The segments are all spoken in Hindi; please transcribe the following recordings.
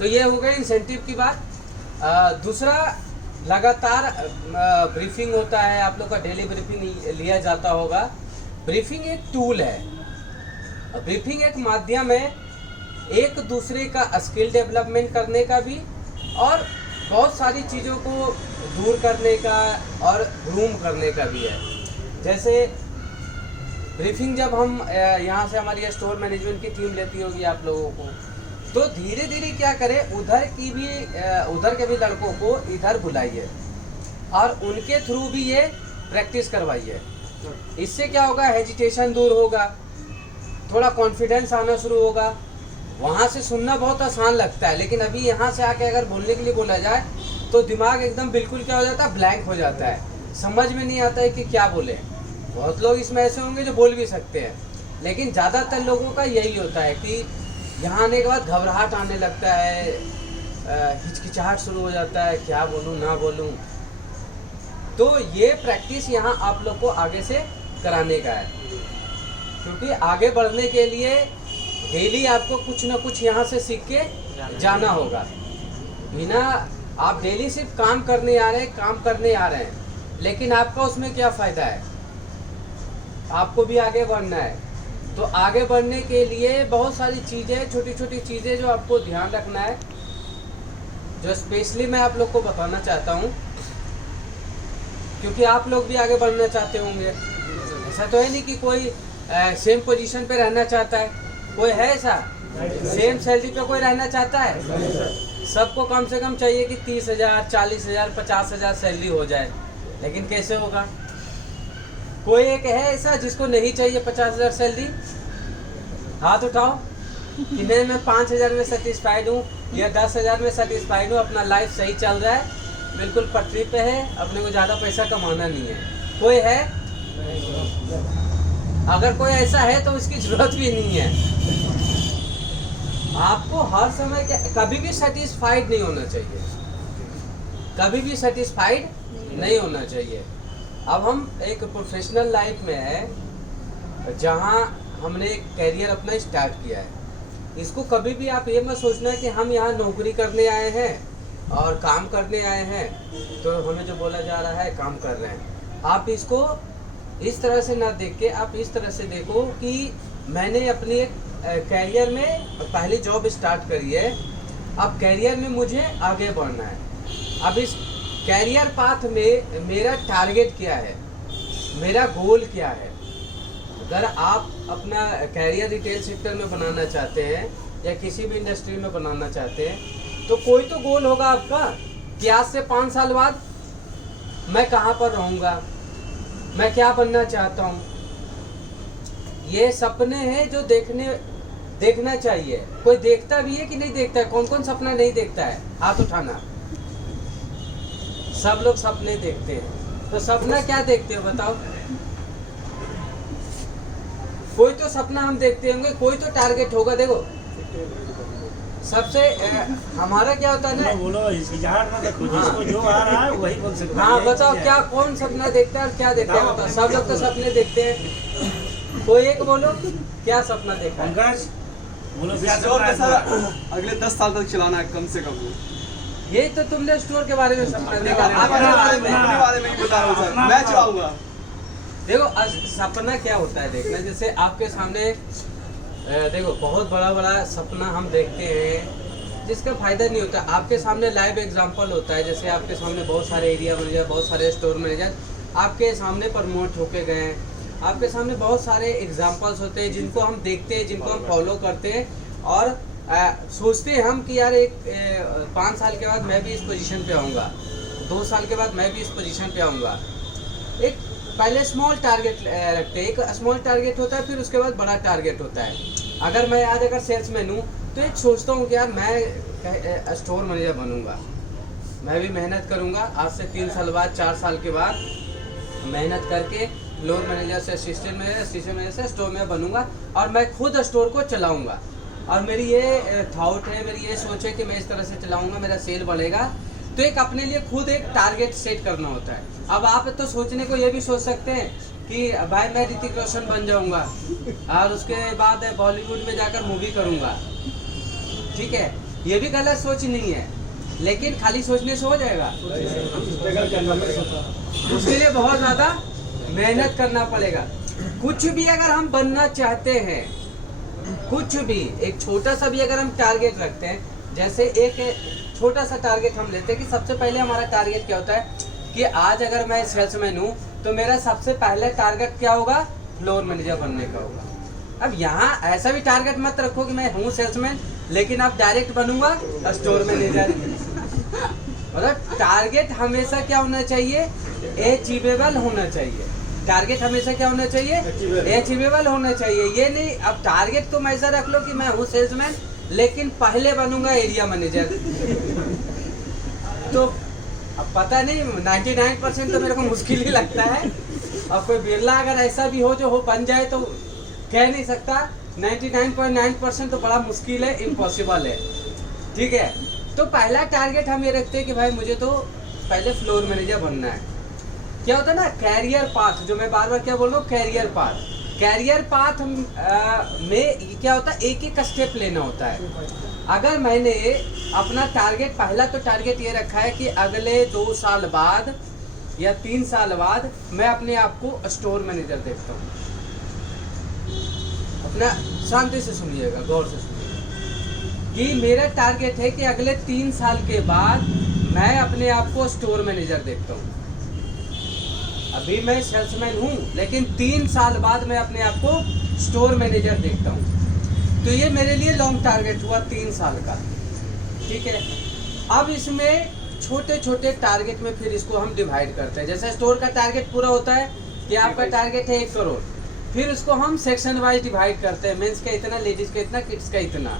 तो ये हो गई इंसेंटिव की बात। दूसरा, लगातार ब्रीफिंग होता है, आप लोग का डेली ब्रीफिंग लिया जाता होगा। ब्रीफिंग एक टूल है, ब्रीफिंग एक माध्यम है एक दूसरे का स्किल डेवलपमेंट करने का भी, और बहुत सारी चीज़ों को दूर करने का और ग्रूम करने का भी है। जैसे ब्रीफिंग जब हम यहाँ से हमारी स्टोर मैनेजमेंट की टीम लेती होगी आप लोगों को, तो धीरे धीरे क्या करें, उधर के भी लड़कों को इधर बुलाइए और उनके थ्रू भी ये प्रैक्टिस करवाइए। इससे क्या होगा, हेजिटेशन दूर होगा, थोड़ा कॉन्फिडेंस आना शुरू होगा। वहाँ से सुनना बहुत आसान लगता है, लेकिन अभी यहाँ से आके अगर बोलने के लिए बोला जाए तो दिमाग एकदम बिल्कुल क्या हो जाता है, ब्लैंक हो जाता है, समझ में नहीं आता है कि क्या बोले। बहुत लोग इसमें ऐसे होंगे जो बोल भी सकते हैं, लेकिन ज़्यादातर लोगों का यही होता है कि यहाँ आने के बाद घबराहट आने लगता है, हिचकिचाहट शुरू हो जाता है, क्या बोलूँ ना बोलूँ। तो ये प्रैक्टिस यहाँ आप लोग को आगे से कराने का है, क्योंकि आगे बढ़ने के लिए डेली आपको कुछ ना कुछ यहाँ से सीख के जाना होगा। बिना आप डेली सिर्फ काम करने आ रहे हैं, लेकिन आपका उसमें क्या फ़ायदा है, आपको भी आगे बढ़ना है। तो आगे बढ़ने के लिए बहुत सारी चीज़ें, छोटी छोटी चीज़ें जो आपको ध्यान रखना है, जो स्पेशली मैं आप लोग को बताना चाहता हूँ, क्योंकि आप लोग भी आगे बढ़ना चाहते होंगे। ऐसा तो है नहीं कि कोई सेम पोजीशन पे रहना चाहता है, कोई है ऐसा? सेम सैलरी पे कोई रहना चाहता है? सबको कम से कम चाहिए कि 30,000, 40,000, 50,000 सैलरी हो जाए, लेकिन कैसे होगा? कोई एक है ऐसा जिसको नहीं चाहिए 50,000 सैलरी? हाथ उठाओ कि नहीं, मैं 5,000 में सेटिस्फाइड हूँ या 10,000 में सेटिस्फाइड हूँ, अपना लाइफ सही चल रहा है, बिल्कुल पटरी पे है, अपने को ज़्यादा पैसा कमाना नहीं है। कोई है? अगर कोई ऐसा है तो उसकी ज़रूरत भी नहीं है। आपको हर समय कभी भी सेटिस्फाइड नहीं होना चाहिए, कभी भी सेटिस्फाइड नहीं होना चाहिए। अब हम एक प्रोफेशनल लाइफ में है जहाँ हमने एक कैरियर अपना स्टार्ट किया है। इसको कभी भी आप ये मत सोचना कि हम यहाँ नौकरी करने आए हैं और काम करने आए हैं, तो हमें जो बोला जा रहा है काम कर रहे हैं। आप इसको इस तरह से ना देख के आप इस तरह से देखो कि मैंने अपनी एक कैरियर में पहली जॉब स्टार्ट करी है, अब कैरियर में मुझे आगे बढ़ना है। अब इस कैरियर पाथ में मेरा टारगेट क्या है, मेरा गोल क्या है। अगर आप अपना कैरियर रिटेल सेक्टर में बनाना चाहते हैं या किसी भी इंडस्ट्री में बनाना चाहते हैं, तो कोई तो गोल होगा आपका कि आज से 5 साल बाद मैं कहाँ पर रहूँगा, मैं क्या बनना चाहता हूँ। ये सपने हैं जो देखना चाहिए। कोई देखता भी है कि नहीं देखता है? कौन कौन सपना नहीं देखता है? हाथ उठाना। सब लोग सपने देखते हैं। तो सपना क्या देखते हो बताओ? कोई तो सपना हम देखते होंगे, कोई तो टारगेट होगा। देखो सबसे हमारा क्या होता है ना, बोलो हिचकिचाहट मत रखो, जिसको जो आ रहा है वही बोल सकते हैं। हाँ बताओ, क्या कौन सपना देखता है और क्या देखता है? बताओ। सब लोग तो सपने देखते हैं, कोई एक बोलो क्या सपना देखा है? पंकज बोलो स्टोर का सर अगले 10 साल तक चलाना है कम से कम। यही तो तुमने स्टोर के बारे में सपना देखा है। अपने बारे में ही बता रहा हूँ सर, मैं चलाऊंगा। देखो सपना क्या होता है देखना, जैसे आपके सामने देखो बहुत बड़ा बड़ा सपना हम देखते हैं जिसका फायदा नहीं होता। आपके सामने लाइव एग्जांपल होता है, जैसे आपके सामने बहुत सारे एरिया मैनेजर, बहुत सारे स्टोर मैनेजर आपके सामने प्रमोट होके गए हैं। आपके सामने बहुत सारे एग्जांपल्स होते हैं जिनको हम देखते हैं, जिनको हम फॉलो करते हैं और सोचते हैं हम कि यार 5 साल के बाद मैं भी इस पोजीशन पे आऊँगा, 2 साल के बाद मैं भी इस पोजीशन पे आऊँगा। एक पहले स्मॉल टारगेट रखते हैं, एक स्मॉल टारगेट होता है, फिर उसके बाद बड़ा टारगेट होता है। अगर मैं आज अगर सेल्समैन हूँ तो एक सोचता हूँ कि यार मैं स्टोर मैनेजर बनूँगा, मैं भी मेहनत करूँगा, आज से 3 साल बाद 4 साल के बाद मेहनत करके फ्लोर मैनेजर से असिस्टेंट मैनेजर से स्टोर में बनूँगा और मैं खुद स्टोर को चलाऊँगा। और मेरी ये थॉट है, मेरी ये सोच है कि मैं इस तरह से चलाऊँगा, मेरा सेल बढ़ेगा। तो एक अपने लिए खुद एक टारगेट सेट करना होता है। अब आप तो सोचने को ये भी सोच सकते हैं कि भाई मैं ऋतिक रोशन बन जाऊंगा और उसके बाद बॉलीवुड में जाकर मूवी करूंगा, ठीक है। ये भी गलत सोच नहीं है, लेकिन खाली सोचने से हो जाएगा? उसके लिए बहुत ज्यादा मेहनत करना पड़ेगा। कुछ भी अगर हम बनना चाहते हैं, कुछ भी एक छोटा सा भी अगर हम टारगेट रखते हैं, जैसे एक छोटा सा टारगेट हम लेते हैं कि सबसे पहले हमारा टारगेट क्या होता है कि आज अगर मैं सेल्समैन हूँ तो मेरा सबसे पहले टारगेट क्या होगा? फ्लोर मैनेजर बनने का होगा। अब यहाँ ऐसा भी टारगेट मत रखो कि मैं हूँ सेल्समैन लेकिन अब डायरेक्ट बनूंगा स्टोर मैनेजर। मतलब टारगेट हमेशा क्या होना चाहिए? अचीवेबल होना चाहिए। टारगेट हमेशा क्या होना चाहिए? अचीवेबल होना चाहिए। ये नहीं अब टारगेट तुम ऐसा रख लो कि मैं हूँ सेल्समैन लेकिन पहले बनूंगा एरिया मैनेजर। तो अब पता नहीं 99% तो मेरे को मुश्किल ही लगता है, और कोई बिरला अगर ऐसा भी हो जो हो बन जाए तो कह नहीं सकता। 99.9% तो बड़ा मुश्किल है, इम्पॉसिबल है। ठीक है, तो पहला टारगेट हम ये रखते हैं कि भाई मुझे तो पहले फ्लोर मैनेजर बनना है। क्या होता है ना, कैरियर पाथ, जो मैं बार बार क्या बोल रहा हूँ, कैरियर पाथ। कैरियर पाथ में क्या होता है, एक एक स्टेप लेना होता है। अगर मैंने अपना टारगेट, पहला तो टारगेट ये रखा है कि अगले 2 साल बाद या 3 साल बाद मैं अपने आप को स्टोर मैनेजर देखता हूँ। अपना शांति से सुनिएगा, गौर से सुनिएगा कि मेरा टारगेट है कि अगले 3 साल के बाद मैं अपने आप को स्टोर मैनेजर देखता हूँ। अभी मैं सेल्समैन हूँ लेकिन 3 साल बाद मैं अपने आप को स्टोर मैनेजर देखता हूँ। तो ये मेरे लिए लॉन्ग टारगेट हुआ 3 साल का। ठीक है, अब इसमें छोटे छोटे टारगेट में फिर इसको हम डिवाइड करते हैं। जैसे स्टोर का टारगेट पूरा होता है कि आपका टारगेट है 1 करोड़, फिर उसको हम सेक्शन वाइज डिवाइड करते हैं। मेंस का इतना, लेडीज का इतना, किड्स का इतना।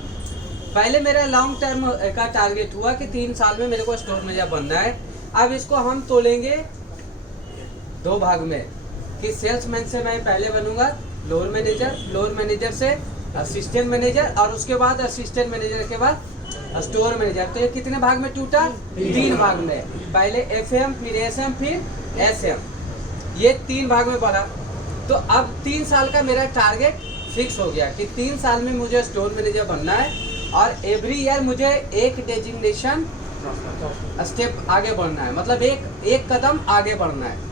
पहले मेरा लॉन्ग टर्म का टारगेट हुआ कि 3 साल में मेरे को स्टोर मैनेजर बनना है। अब इसको हम तोलेंगे 2 भाग में कि सेल्समैन से मैं पहले बनूंगा फ्लोर मैनेजर, फ्लोर मैनेजर से असिस्टेंट मैनेजर, और उसके बाद असिस्टेंट मैनेजर के बाद स्टोर मैनेजर। तो ये कितने भाग में टूटा? 3 भाग में। पहले एफएम, फिर एसएम, फिर एसएम, ये 3 भाग में बढ़ा। तो अब 3 साल का मेरा टारगेट फिक्स हो गया कि 3 साल में मुझे स्टोर मैनेजर बनना है, और एवरी ईयर मुझे एक डेजिग्नेशन स्टेप आगे बढ़ना है, मतलब एक कदम आगे बढ़ना है।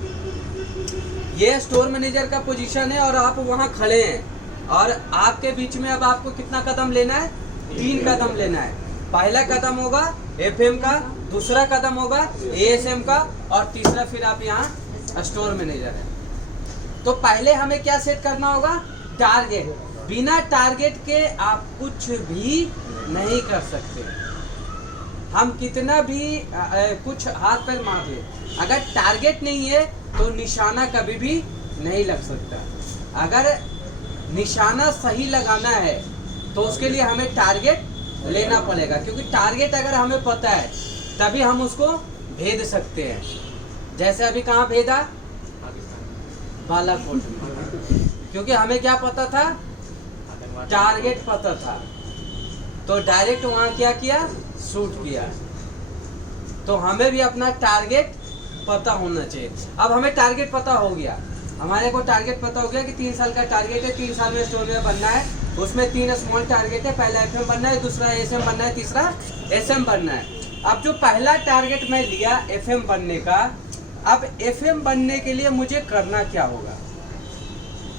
ये स्टोर मैनेजर का पोजीशन है और आप वहाँ खड़े हैं, और आपके बीच में अब आपको कितना कदम लेना है? 3 कदम लेना है। पहला कदम होगा एफएम का, दूसरा कदम होगा एएसएम का, और तीसरा फिर आप यहाँ स्टोर मैनेजर है। तो पहले हमें क्या सेट करना होगा? टारगेट। बिना टारगेट के आप कुछ भी नहीं कर सकते। हम कितना भी कुछ हाथ पैर मार ले, अगर टारगेट नहीं है तो निशाना कभी भी नहीं लग सकता। अगर निशाना सही लगाना है तो उसके लिए हमें टारगेट लेना पड़ेगा, क्योंकि टारगेट अगर हमें पता है तभी हम उसको भेद सकते हैं। जैसे अभी कहाँ भेदा? बालाकोट में, क्योंकि हमें क्या पता था? टारगेट पता था, तो डायरेक्ट वहाँ क्या किया? शूट किया। तो हमें भी अपना टारगेट पता होना चाहिए। अब हमें टारगेट पता हो गया, हमारे को टारगेट पता हो गया कि 3 साल का टारगेट है, 3 साल में स्टोर में बनना है। उसमें 3 स्मॉल टारगेट है, पहला एफएम बनना है, दूसरा एसएम बनना है, तीसरा एसएम बनना है। अब जो पहला टारगेट मैं लिया एफएम बनने का, अब एफएम बनने के लिए मुझे करना क्या होगा?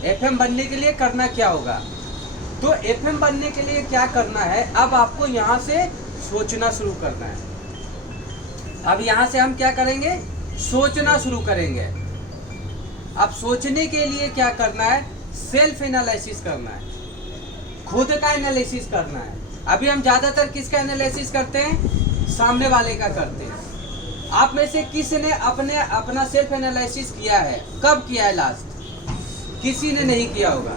एफएम बनने के लिए करना क्या होगा? तो एफएम बनने के लिए क्या करना है? अब आपको यहाँ से सोचना शुरू करना है। अब यहाँ से हम क्या करेंगे? सोचना शुरू करेंगे। अब सोचने के लिए क्या करना है? सेल्फ एनालिसिस करना है, खुद का एनालिसिस करना है। अभी हम ज्यादातर किसका एनालिसिस करते हैं? सामने वाले का करते हैं। आप में से किसने अपना सेल्फ एनालिसिस किया है? कब किया है लास्ट? किसी ने नहीं किया होगा,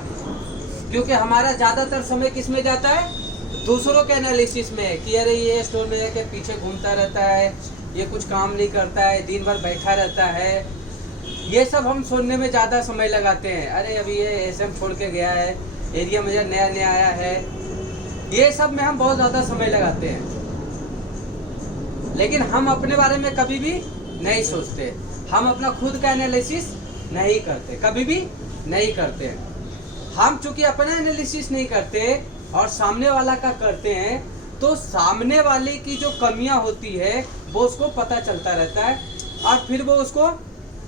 क्योंकि हमारा ज्यादातर समय किस में जाता है? दूसरों के एनालिसिस में, कि अरे ये स्टोर में के पीछे घूमता रहता है, ये कुछ काम नहीं करता है, दिन भर बैठा रहता है। ये सब हम सुनने में ज़्यादा समय लगाते हैं। अरे अभी ये एसएम छोड़ के गया है, एरिया मैनेजर नया नया आया है, ये सब में हम बहुत ज़्यादा समय लगाते हैं। लेकिन हम अपने बारे में कभी भी नहीं सोचते, हम अपना खुद का एनालिसिस नहीं करते, कभी भी नहीं करते हैं। हम चूंकि अपना एनालिसिस नहीं करते और सामने वाला का करते हैं, तो सामने वाले की जो कमियां होती है वो उसको पता चलता रहता है और फिर वो उसको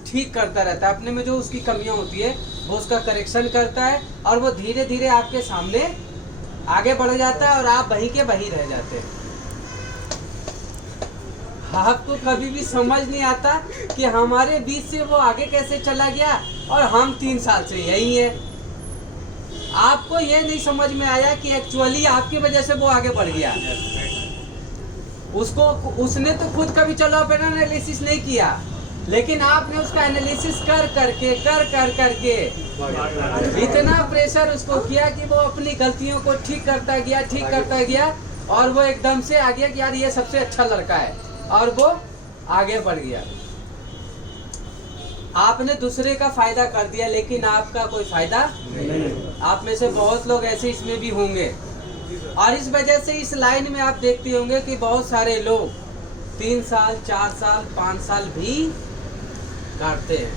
ठीक करता रहता है। अपने में जो उसकी कमियां होती है वो उसका करेक्शन करता है और वो धीरे धीरे आपके सामने आगे बढ़ जाता है और आप वहीं के वहीं रह जाते हैं। आपको कभी भी समझ नहीं आता कि हमारे बीच से वो आगे कैसे चला गया और हम 3 साल से यही है। आपको ये नहीं समझ में आया कि एक्चुअली आपकी वजह से वो आगे बढ़ गया। उसने तो खुद कभी चलो आप एनालिसिस नहीं किया, लेकिन आपने उसका एनालिसिस कर करके इतना प्रेशर उसको किया कि वो अपनी गलतियों को ठीक करता गया और वो एकदम से आ गया कि यार ये सबसे अच्छा लड़का है और वो आगे बढ़ गया। आपने दूसरे का फायदा कर दिया लेकिन आपका कोई फायदा नहीं। आप में से बहुत लोग ऐसे इसमें भी होंगे और इस वजह से इस लाइन में आप देखते होंगे कि बहुत सारे लोग 3 साल 4 साल 5 साल भी काटते हैं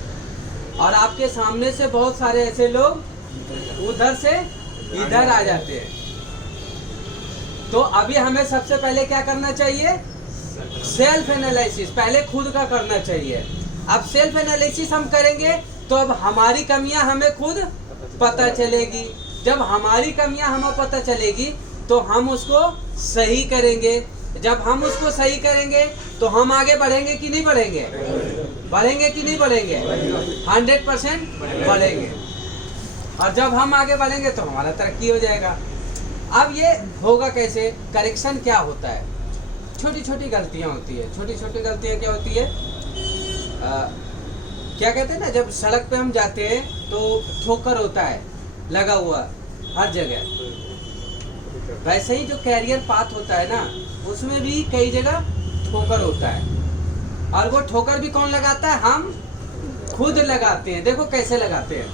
और आपके सामने से बहुत सारे ऐसे लोग उधर से इधर आ जाते हैं। तो अभी हमें सबसे पहले क्या करना चाहिए? सेल्फ एनालिसिस पहले खुद का करना चाहिए। अब सेल्फ एनालिसिस हम करेंगे तो अब हमारी कमियां हमें खुद पता चलेगी। जब हमारी कमियां हमें पता चलेगी तो हम उसको सही करेंगे। जब हम उसको सही करेंगे तो हम आगे बढ़ेंगे कि नहीं बढ़ेंगे? बढ़ेंगे कि नहीं बढ़ेंगे? 100% बढ़ेंगे। और जब हम आगे बढ़ेंगे तो हमारा तरक्की हो जाएगा। अब ये होगा कैसे? करेक्शन क्या होता है? छोटी छोटी गलतियां होती है। छोटी छोटी गलतियां क्या होती है? क्या कहते हैं ना, जब सड़क पे हम जाते हैं तो ठोकर होता है लगा हुआ हर जगह, वैसे ही जो कैरियर पाथ होता है ना उसमें भी कई जगह ठोकर होता है और वो ठोकर भी कौन लगाता है? हम खुद लगाते हैं। देखो कैसे लगाते हैं।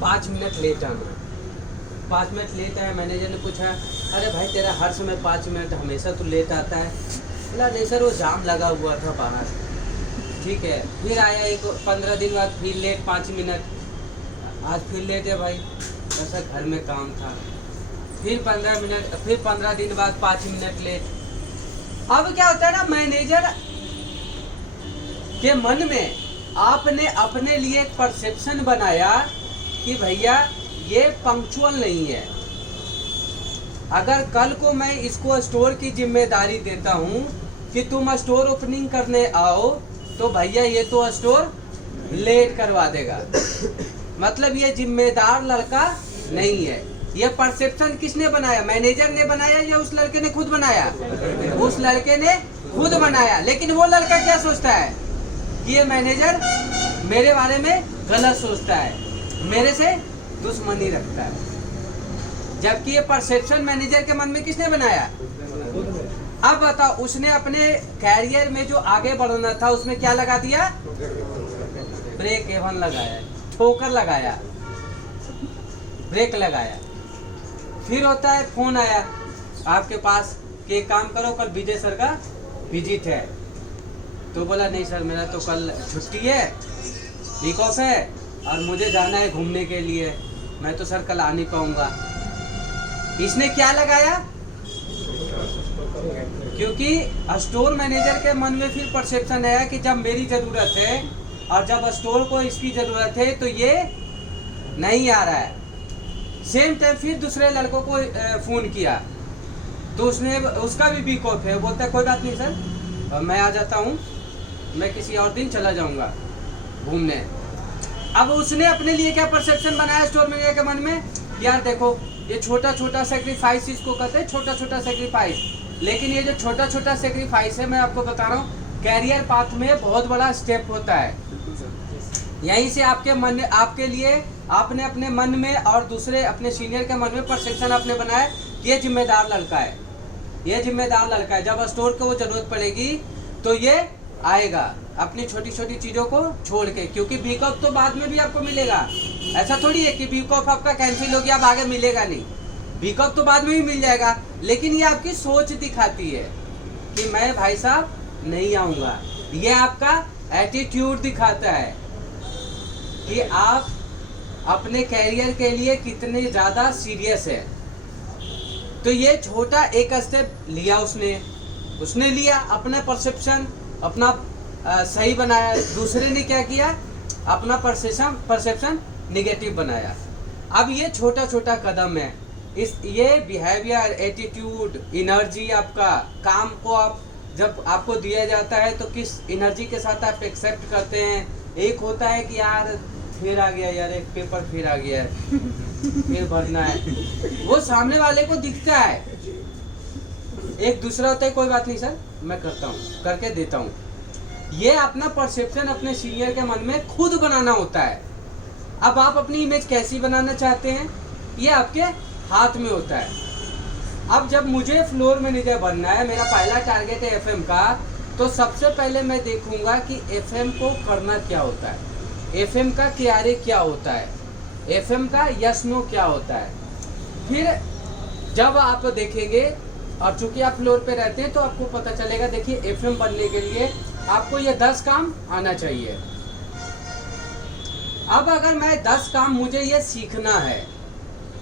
5 मिनट लेट आना, 5 मिनट लेट आया। मैनेजर ने पूछा, अरे भाई तेरा हर समय 5 मिनट हमेशा तो लेट आता है। बोला नहीं सर वो जाम लगा हुआ था बाहर। ठीक है, फिर आया एक 15 दिन बाद फिर लेट 5 मिनट। आज फिर लेट है भाई, ऐसा घर में काम था। फिर 15 मिनट, फिर 15 दिन बाद 5 मिनट लेट। अब क्या होता है ना, मैनेजर के मन में आपने अपने लिए एक परसेप्शन बनाया कि भैया ये पंक्चुअल नहीं है। अगर कल को मैं इसको स्टोर की जिम्मेदारी देता हूँ कि तुम स्टोर ओपनिंग करने आओ तो भैया ये तो स्टोर लेट करवा देगा। मतलब ये जिम्मेदार लड़का नहीं है। ये परसेप्शन किसने बनाया? मैनेजर ने बनाया या उस लड़के ने खुद बनाया? उस लड़के ने खुद बनाया। लेकिन वो लड़का क्या सोचता है कि ये मैनेजर मेरे बारे में गलत सोचता है, मेरे से दुश्मनी रखता है। जबकि ये परसेप्शन मैनेजर के मन में किसने बनाया? अब बताओ, उसने अपने कैरियर में जो आगे बढ़ना था उसमें क्या लगा दिया? ब्रेक एवन लगाया, ठोकर लगाया, ब्रेक लगाया। फिर होता है फोन आया आपके पास कि एक काम करो, कल विजय सर का विजिट है। तो बोला नहीं सर मेरा तो कल छुट्टी है, वीक ऑफ है और मुझे जाना है घूमने के लिए, मैं तो सर कल आ नहीं पाऊंगा। इसने क्या लगाया? क्योंकि स्टोर मैनेजर के मन में फिर परसेप्शन है कि जब मेरी जरूरत है और जब स्टोर को इसकी जरूरत है तो ये नहीं आ रहा है। सेम टाइम फिर दूसरे लड़कों को फोन किया तो उसने, उसका भी वीक ऑफ है। बोलता है कोई बात नहीं सर मैं आ जाता हूँ, मैं किसी और दिन चला जाऊंगा घूमने। अब उसने अपने लिए क्या परसेप्शन बनाया स्टोर मैनेजर के मन में? यार देखो ये छोटा छोटा सेक्रीफाइस इसको कहते हैं, छोटा छोटा सेक्रीफाइस। लेकिन ये जो छोटा छोटा सेक्रीफाइस है मैं आपको बता रहा हूँ कैरियर पाथ में बहुत बड़ा स्टेप होता है। यहीं से आपके मन, आपके लिए आपने अपने मन में और दूसरे अपने सीनियर के मन में परसेप्शन आपने बनाया कि ये जिम्मेदार लड़का है, ये जिम्मेदार लड़का है। जब स्टोर को वो जरूरत पड़ेगी तो ये आएगा अपनी छोटी छोटी चीज़ों को छोड़ के, क्योंकि वीक ऑफ तो बाद में भी आपको मिलेगा। ऐसा थोड़ी है कि वीक ऑफ आपका कैंसिल हो गया अब आगे मिलेगा नहीं, वीक ऑफ तो बाद में भी मिल जाएगा। लेकिन ये आपकी सोच दिखाती है कि मैं भाई साहब नहीं आऊँगा। ये आपका एटीट्यूड दिखाता है कि आप अपने कैरियर के लिए कितने ज़्यादा सीरियस है। तो ये छोटा एक स्टेप लिया उसने लिया अपना परसेप्शन, अपना सही बनाया। दूसरे ने क्या किया, अपना परसेप्शन निगेटिव बनाया। अब ये छोटा छोटा कदम है, ये बिहेवियर, एटीट्यूड, एनर्जी, आपका काम को आप जब आपको दिया जाता है तो किस एनर्जी के साथ आप एक्सेप्ट करते हैं। एक होता है कि यार फिर आ गया, यार एक पेपर फिर आ गया है, फिर भरना है, वो सामने वाले को दिखता है। एक दूसरा होता है, कोई बात नहीं सर मैं करता हूँ, करके देता हूँ। ये अपना परसेप्शन अपने सीनियर के मन में खुद बनाना होता है। अब आप अपनी इमेज कैसी बनाना चाहते हैं, ये आपके हाथ में होता है। अब जब मुझे फ्लोर मैनेजर बनना है, मेरा पहला टारगेट है एफएम का, तो सबसे पहले मैं देखूंगा कि एफएम को करना क्या होता है, एफएम का क्यारे क्या होता है, एफएम का यस नो क्या होता है। फिर जब आप देखेंगे, और चूंकि आप फ्लोर पे रहते हैं तो आपको पता चलेगा। देखिए एफएम बनने के लिए आपको ये 10 काम आना चाहिए। अब अगर मैं 10 काम मुझे ये सीखना है,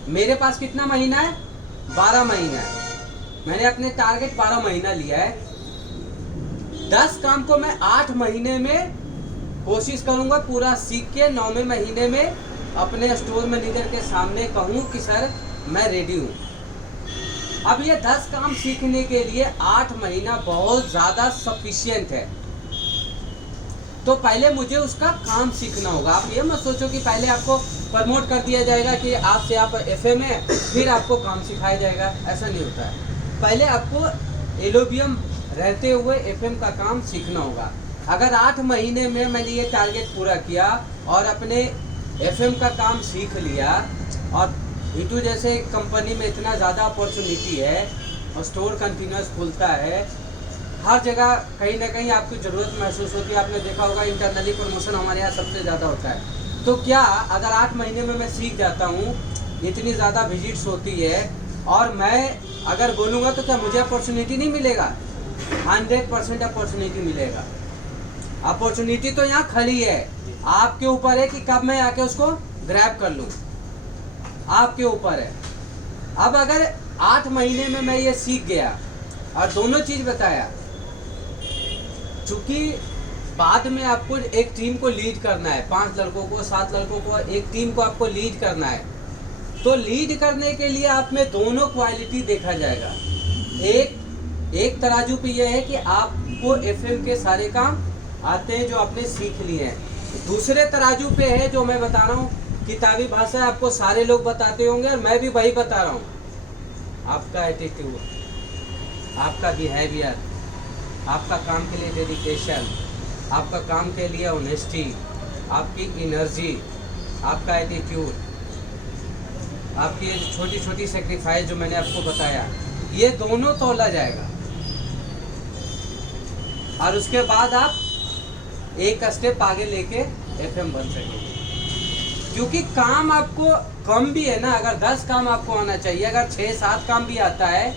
मेरे पास कितना महीना है, 12 महीना है। मैंने अपने टारगेट 12 महीना लिया है। 10 काम को मैं 8 महीने में कोशिश करूंगा पूरा सीख के 9वें महीने में अपने स्टोर मैनेजर के सामने कहूं कि सर मैं रेडी हूं। अब ये 10 काम सीखने के लिए 8 महीना बहुत ज्यादा सफिशिएंट है। तो पहले मुझे उसका काम सीखना होगा। आप ये मत सोचो कि पहले आपको प्रमोट कर दिया जाएगा कि आप से आप एफएम है फिर आपको काम सिखाया जाएगा, ऐसा नहीं होता है। पहले आपको एलोबियम रहते हुए एफएम का काम सीखना होगा। अगर 8 महीने में मैंने ये टारगेट पूरा किया और अपने एफएम का काम सीख लिया, और E2 जैसे कंपनी में इतना ज़्यादा अपॉर्चुनिटी है और स्टोर कंटिन्यूस खुलता है, हर जगह कहीं ना कहीं आपकी ज़रूरत महसूस होती है। आपने देखा होगा इंटरनली प्रमोशन हमारे यहाँ सबसे ज़्यादा होता है। तो क्या अगर 8 महीने में मैं सीख जाता हूँ, इतनी ज़्यादा विजिट्स होती है, और मैं अगर बोलूँगा तो क्या मुझे अपॉर्चुनिटी नहीं मिलेगा? 100% अपॉर्चुनिटी मिलेगा। अपॉर्चुनिटी तो यहाँ खली है, आपके ऊपर है कि कब मैं आके उसको ग्रैब कर लूँ, आपके ऊपर है। अब अगर 8 महीने में मैं ये सीख गया और दोनों चीज़ बताया, चूंकि बाद में आपको एक टीम को लीड करना है, 5 लड़कों को 7 लड़कों को एक टीम को आपको लीड करना है, तो लीड करने के लिए आप में दोनों क्वालिटी देखा जाएगा। एक तराजू पे यह है कि आपको एफएम के सारे काम आते हैं जो आपने सीख लिए हैं। दूसरे तराजू पे है जो मैं बता रहा हूँ, किताबी भाषा आपको सारे लोग बताते होंगे और मैं भी वही बता रहा हूँ। आपका एटीट्यूड, आपका बिहेवियर, आपका काम के लिए डेडिकेशन, आपका काम के लिए ऑनेस्टी, आपकी एनर्जी, आपका एटीट्यूड, आपकी छोटी छोटी सेक्रीफाइस जो मैंने आपको बताया, ये दोनों तोला जाएगा। और उसके बाद आप एक स्टेप आगे लेके एफएम बन सकेंगे। क्योंकि काम आपको कम भी है ना, अगर 10 काम आपको आना चाहिए, अगर 6-7 काम भी आता है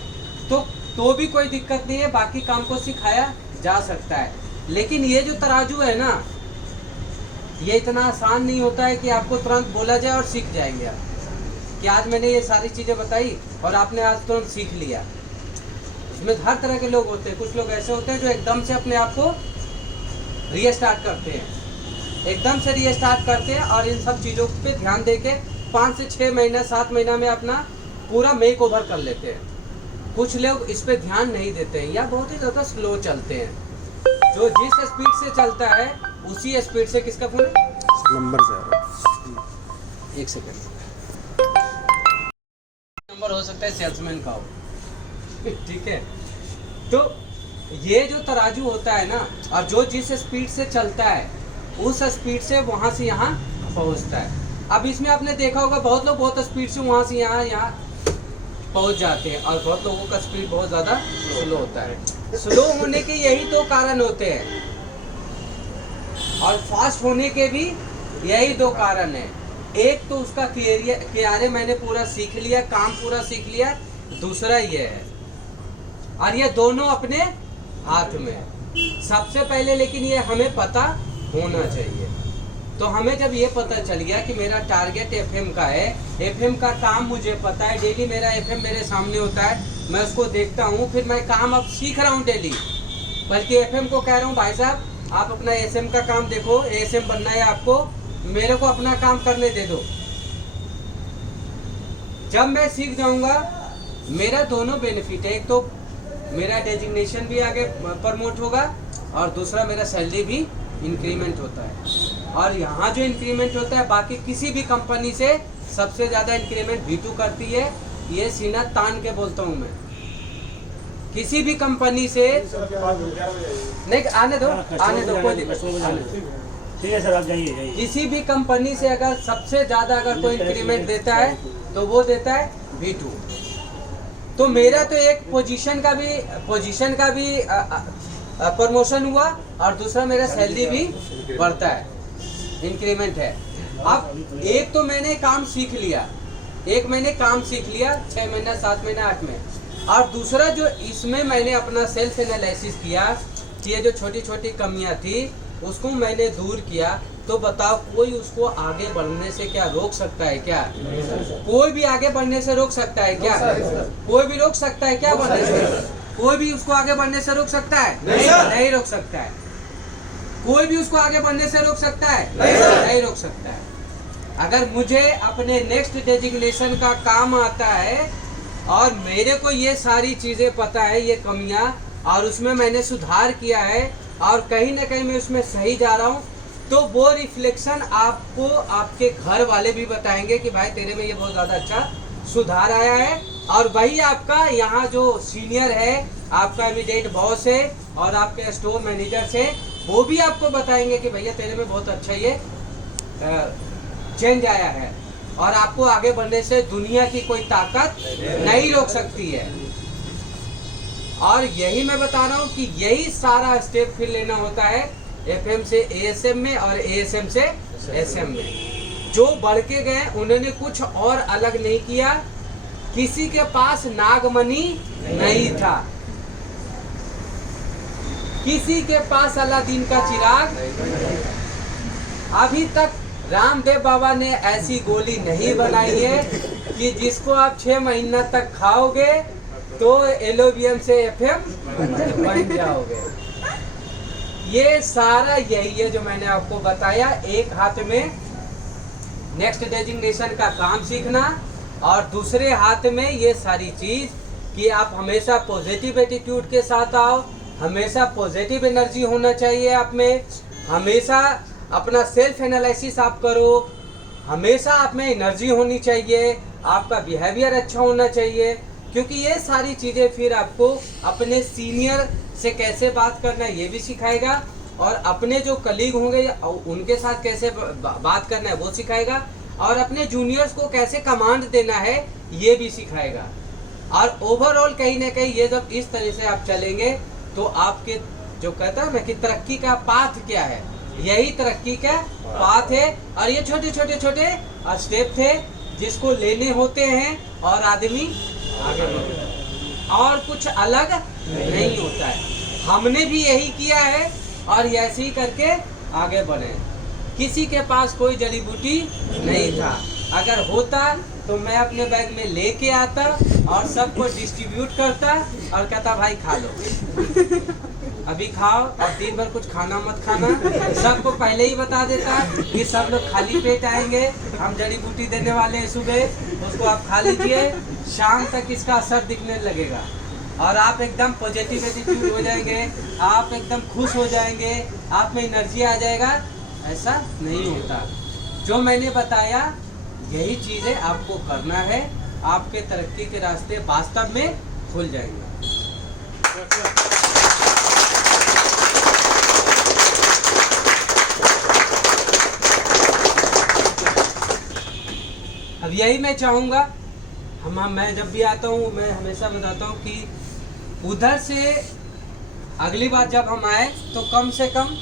तो भी कोई दिक्कत नहीं है, बाकी काम को सिखाया जा सकता है। लेकिन ये जो तराजू है ना, ये इतना आसान नहीं होता है कि आपको तुरंत बोला जाए और सीख जाएंगे आप कि आज मैंने ये सारी चीज़ें बताई और आपने आज तुरंत सीख लिया। इसमें हर तरह के लोग होते हैं। कुछ लोग ऐसे होते हैं जो एकदम से अपने आप को रीस्टार्ट करते हैं, एकदम से रीस्टार्ट करते हैं और इन सब चीज़ों पे ध्यान देके 5 से 6 महीना 7 महीना में अपना पूरा मेक ओवर कर लेते हैं। कुछ लोग इस पे ध्यान नहीं देते हैं या बहुत ही ज़्यादा स्लो चलते हैं। जो जिस स्पीड से चलता है उसी स्पीड से, किसका फोन है? नंबर से 1 सेकेंड, नंबर हो सकता है सेल्समैन का हो ठीक है। तो ये जो तराजू होता है ना, और जो जिस स्पीड से चलता है उस स्पीड से वहां से यहाँ पहुंचता है। अब इसमें आपने देखा होगा बहुत लोग बहुत स्पीड से वहां से यहाँ पहुंच जाते हैं और बहुत लोगों का स्पीड बहुत ज़्यादा स्लो होता है। स्लो होने के यही 2 कारण होते हैं और फास्ट होने के भी यही 2 कारण है। एक तो उसका क्यारे मैंने पूरा सीख लिया, काम पूरा सीख लिया, दूसरा ये है, और ये दोनों अपने हाथ में सबसे पहले। लेकिन ये हमें पता होना चाहिए। तो हमें जब ये पता चल गया कि मेरा टारगेट एफएम का है, एफएम का काम मुझे पता है, डेली मेरा एफएम मेरे सामने होता है, मैं उसको देखता हूँ, फिर मैं काम अब सीख रहा हूँ डेली। बल्कि एफएम को कह रहा हूँ भाई साहब आप अपना एएसएम का काम देखो, एएसएम बनना है आपको, मेरे को अपना काम करने दे दो। जब मैं सीख जाऊंगा मेरा दोनों बेनिफिट है, एक तो मेरा डेजिग्नेशन भी आगे प्रमोट होगा और दूसरा मेरा सैलरी भी इंक्रीमेंट होता है। और यहाँ जो इंक्रीमेंट होता है बाकी किसी भी कंपनी से सबसे ज़्यादा इंक्रीमेंट V2 करती है, ये सीना तान के बोलता हूँ मैं। किसी भी कंपनी से नहीं, आने दो कोई दिक्कत नहीं। ठीक है सर, आप जाइए। किसी भी कंपनी से अगर सबसे ज्यादा अगर कोई इंक्रीमेंट देता है तो वो देता है V2। तो मेरा तो एक पोजीशन का भी प्रमोशन हुआ और दूसरा मेरा सैलरी भी बढ़ता है, इंक्रीमेंट है। अब एक तो मैंने काम सीख लिया, 1 महीने काम सीख लिया, 6 महीना 7 महीना 8 महीने, और दूसरा जो इसमें मैंने अपना सेल्फ एनालिसिस किया कि ये जो छोटी छोटी कमियां थी उसको मैंने दूर किया। तो बताओ कोई उसको आगे बढ़ने से क्या रोक सकता है क्या? कोई भी आगे बढ़ने से रोक सकता है क्या? कोई भी रोक सकता है क्या बढ़ने से? कोई भी उसको आगे बढ़ने से रोक सकता है? नहीं रोक सकता है। कोई भी उसको आगे बढ़ने से रोक सकता है? नहीं रोक सकता है। अगर मुझे अपने नेक्स्ट डेजिग्नेशन का काम आता है और मेरे को ये सारी चीजें पता है, ये कमियां, और उसमें मैंने सुधार किया है और कहीं ना कहीं मैं उसमें सही जा रहा हूँ, तो वो रिफ्लेक्शन आपको आपके घर वाले भी बताएंगे कि भाई तेरे में ये बहुत ज़्यादा अच्छा सुधार आया है। और वही आपका यहाँ जो सीनियर है, आपका इमीडिएट बॉस है और आपके स्टोर मैनेजर्स है, वो भी आपको बताएंगे कि भैया तेरे में बहुत अच्छा ये चेंज आया है और आपको आगे बढ़ने से दुनिया की कोई ताकत नहीं रोक सकती है। और यही मैं बता रहा हूँ कि यही सारा स्टेप फिर लेना होता है एफएम से एएसएम में और एएसएम से एसएम में। जो बढ़ के गए उन्होंने कुछ और अलग नहीं किया, किसी के पास नागमणि नहीं था, किसी के पास अलादीन का चिराग, अभी तक रामदेव बाबा ने ऐसी गोली नहीं बनाई है कि जिसको आप 6 महीना तक खाओगे तो एलोवियम से एफएम बन जाओगे। ये सारा यही है जो मैंने आपको बताया। एक हाथ में नेक्स्ट डेजिग्नेशन का काम सीखना और दूसरे हाथ में ये सारी चीज कि आप हमेशा पॉजिटिव एटीट्यूड के साथ आओ, हमेशा पॉजिटिव एनर्जी होना चाहिए आप में, हमेशा अपना सेल्फ एनालिसिस आप करो, हमेशा आप में एनर्जी होनी चाहिए, आपका बिहेवियर अच्छा होना चाहिए, क्योंकि ये सारी चीज़ें फिर आपको अपने सीनियर से कैसे बात करना है ये भी सिखाएगा और अपने जो कलीग होंगे उनके साथ कैसे बात करना है वो सिखाएगा और अपने जूनियर्स को कैसे कमांड देना है ये भी सिखाएगा। और ओवरऑल कहीं ना कहीं ये जब इस तरह से आप चलेंगे तो आपके जो कहता है ना कि तरक्की का पाथ क्या है, यही तरक्की का पाथ है। और ये छोटे छोटे स्टेप थे जिसको लेने होते हैं और आदमी आगे बढ़े, और कुछ अलग नहीं होता है। हमने भी यही किया है और ऐसे ही करके आगे बढ़े। किसी के पास कोई जड़ी बूटी नहीं था, अगर होता तो मैं अपने बैग में लेके आता और सबको डिस्ट्रीब्यूट करता और कहता भाई खा लो, अभी खाओ और दिन भर कुछ खाना मत खाना। सबको पहले ही बता देता कि सब लोग खाली पेट आएंगे, हम जड़ी बूटी देने वाले हैं सुबह, उसको आप खा लीजिए, शाम तक इसका असर दिखने लगेगा और आप एकदम पॉजिटिव एटीट्यूड हो जाएंगे, आप एकदम खुश हो जाएंगे, आप में एनर्जी आ जाएगा। ऐसा नहीं होता। जो मैंने बताया यही चीज़ें आपको करना है, आपके तरक्की के रास्ते वास्तव में खुल जाएंगे। अब यही मैं चाहूँगा, मैं जब भी आता हूँ मैं हमेशा बताता हूँ कि उधर से अगली बार जब हम आए तो कम से कम